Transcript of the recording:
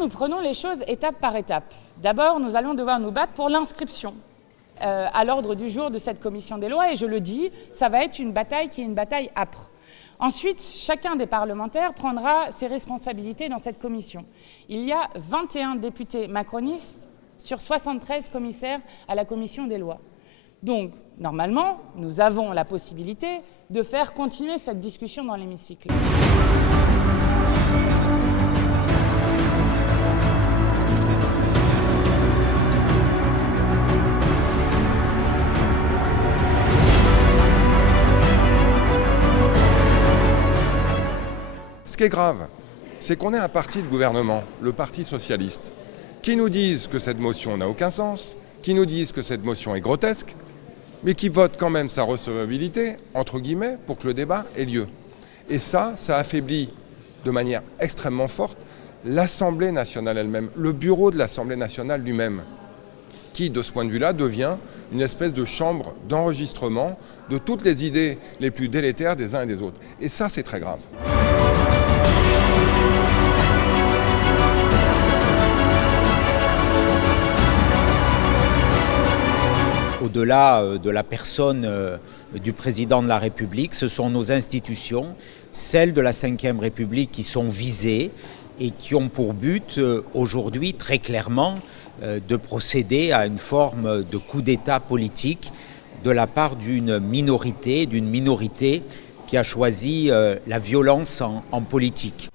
nous prenons les choses étape par étape. D'abord, nous allons devoir nous battre pour l'inscription à l'ordre du jour de cette commission des lois. Et je le dis, ça va être une bataille qui est une bataille âpre. Ensuite, chacun des parlementaires prendra ses responsabilités dans cette commission. Il y a 21 députés macronistes sur 73 commissaires à la commission des lois. Donc, normalement, nous avons la possibilité de faire continuer cette discussion dans l'hémicycle. Ce qui est grave, c'est qu'on ait un parti de gouvernement, le Parti socialiste, qui nous disent que cette motion n'a aucun sens, qui nous disent que cette motion est grotesque, mais qui vote quand même sa recevabilité, entre guillemets, pour que le débat ait lieu. Et ça affaiblit de manière extrêmement forte l'Assemblée nationale elle-même, le bureau de l'Assemblée nationale lui-même, qui, de ce point de vue-là, devient une espèce de chambre d'enregistrement de toutes les idées les plus délétères des uns et des autres. Et ça, c'est très grave. Au-delà de la personne du président de la République, ce sont nos institutions, celles de la Ve République, qui sont visées et qui ont pour but aujourd'hui très clairement de procéder à une forme de coup d'État politique de la part d'une minorité qui a choisi la violence en politique.